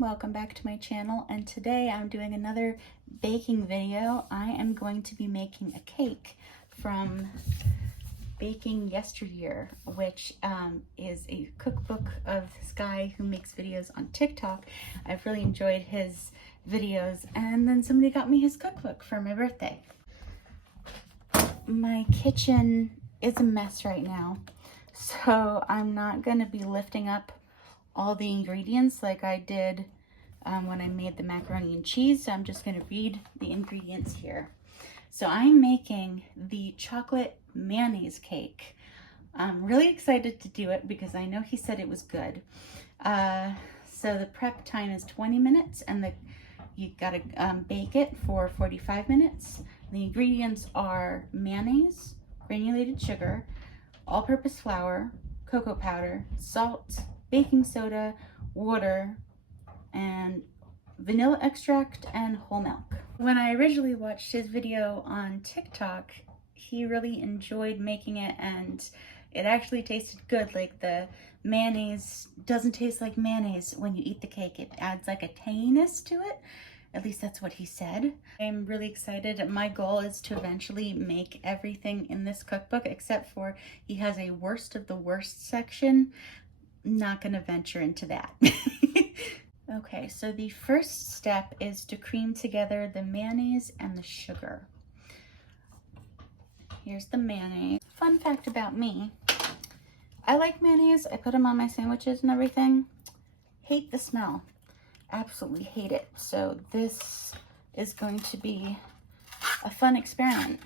welcome back to my channel, and today I'm doing another baking video. I am going to be making a cake from Baking YesterYear, which is a cookbook of this guy who makes videos on TikTok. I've really enjoyed his videos, and then somebody got me his cookbook for my birthday. My kitchen is a mess right now, so I'm not going to be lifting up all the ingredients like I did when I made the macaroni and cheese. So I'm just going to read the ingredients here. So I'm making the chocolate mayonnaise cake. I'm really excited to do it because I know he said it was good. So the prep time is 20 minutes and you gotta bake it for 45 minutes. The ingredients are mayonnaise, granulated sugar, all-purpose flour, cocoa powder, salt, baking soda, water, and vanilla extract, and whole milk. When I originally watched his video on TikTok, he really enjoyed making it, and it actually tasted good. Like, the mayonnaise doesn't taste like mayonnaise when you eat the cake. It adds like a tanginess to it. At least that's what he said. I'm really excited. My goal is to eventually make everything in this cookbook, except for he has a worst of the worst section. Not gonna venture into that. Okay, so the first step is to cream together the mayonnaise and the sugar. Here's the mayonnaise. Fun fact about me, I like mayonnaise. I put them on my sandwiches and everything. Hate the smell. Absolutely hate it. So this is going to be a fun experiment.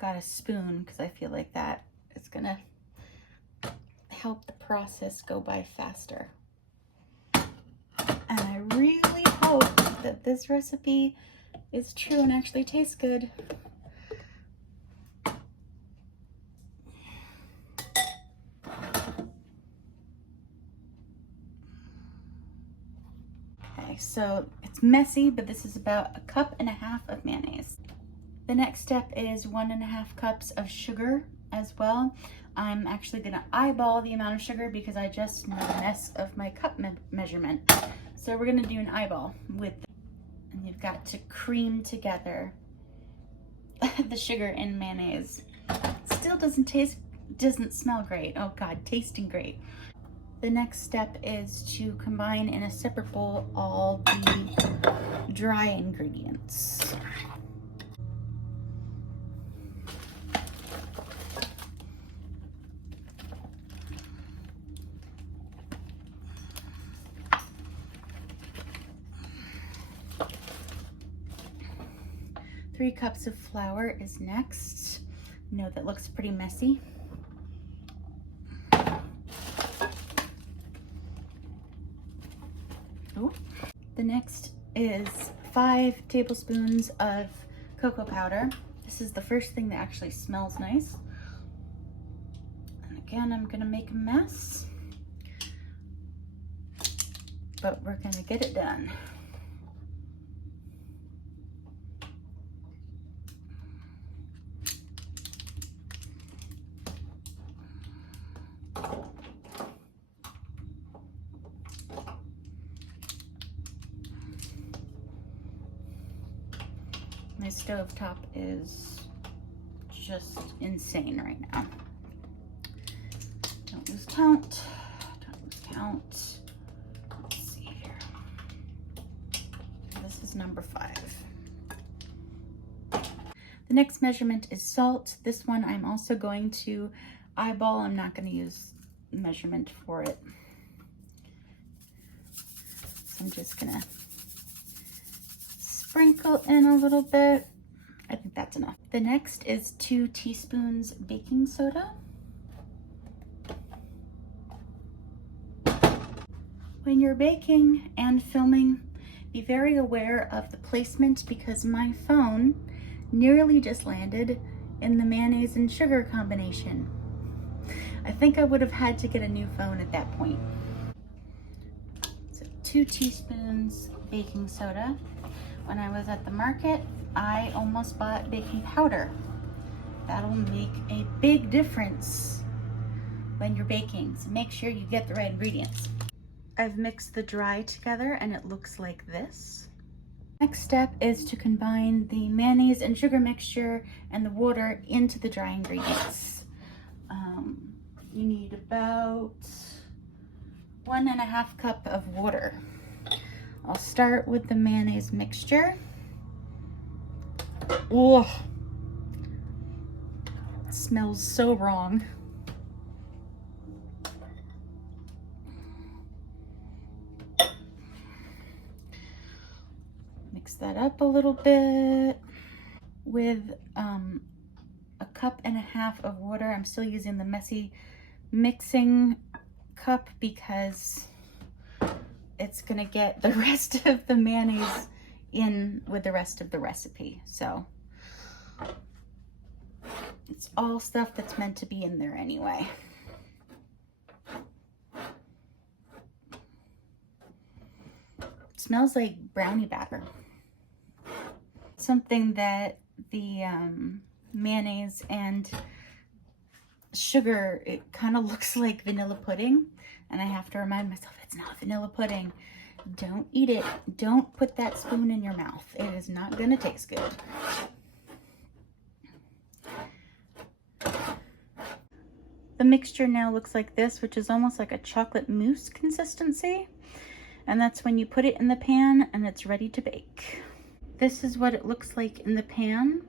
Got a spoon because I feel like that is gonna help the process go by faster. And I really hope that this recipe is true and actually tastes good. Okay, so it's messy, but this is about 1.5 cups of mayonnaise. The next step is 1.5 cups of sugar as well. I'm actually gonna eyeball the amount of sugar because I just know the mess of my cup measurement. So we're gonna do an eyeball with, and you've got to cream together the sugar and mayonnaise. Still doesn't smell great. Oh God, tasting great. The next step is to combine in a separate bowl all the dry ingredients. Three cups of flour is next. No, that looks pretty messy. Ooh. The next is 5 tablespoons of cocoa powder. This is the first thing that actually smells nice. And again, I'm gonna make a mess, but we're gonna get it done. My stovetop is just insane right now. Don't lose count. Don't lose count. Let's see here. This is number 5. The next measurement is salt. This one I'm also going to eyeball. I'm not going to use measurement for it. So I'm just going to sprinkle in a little bit. I think that's enough. The next is 2 teaspoons baking soda. When you're baking and filming, be very aware of the placement because my phone nearly just landed in the mayonnaise and sugar combination. I think I would have had to get a new phone at that point. So 2 teaspoons baking soda. When I was at the market, I almost bought baking powder. That'll make a big difference when you're baking, so make sure you get the right ingredients. I've mixed the dry together and it looks like this. Next step is to combine the mayonnaise and sugar mixture and the water into the dry ingredients. You need about 1.5 cups of water. I'll start with the mayonnaise mixture. Oh, it smells so wrong. Mix that up a little bit with 1.5 cups of water. I'm still using the messy mixing cup because it's gonna get the rest of the mayonnaise in with the rest of the recipe. So it's all stuff that's meant to be in there anyway. It smells like brownie batter. Something that the mayonnaise and sugar, it kind of looks like vanilla pudding, and I have to remind myself it's not vanilla pudding. Don't eat it. Don't put that spoon in your mouth. It is not gonna taste good. The mixture now looks like this, which is almost like a chocolate mousse consistency, and that's when you put it in the pan and it's ready to bake. This is what it looks like in the pan,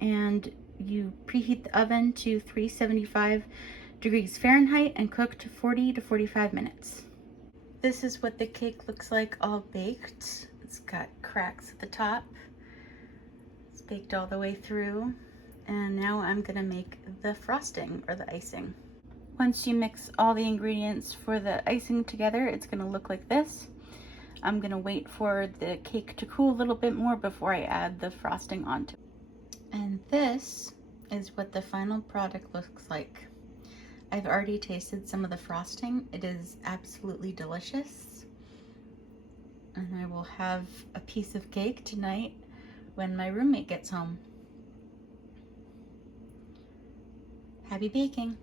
and you preheat the oven to 375 degrees Fahrenheit and cook to 40 to 45 minutes. This is what the cake looks like all baked. It's got cracks at the top. It's baked all the way through. And now I'm gonna make the frosting or the icing. Once you mix all the ingredients for the icing together, it's gonna look like this. I'm gonna wait for the cake to cool a little bit more before I add the frosting onto it. And this is what the final product looks like. I've already tasted some of the frosting. It is absolutely delicious. And I will have a piece of cake tonight when my roommate gets home. Happy baking!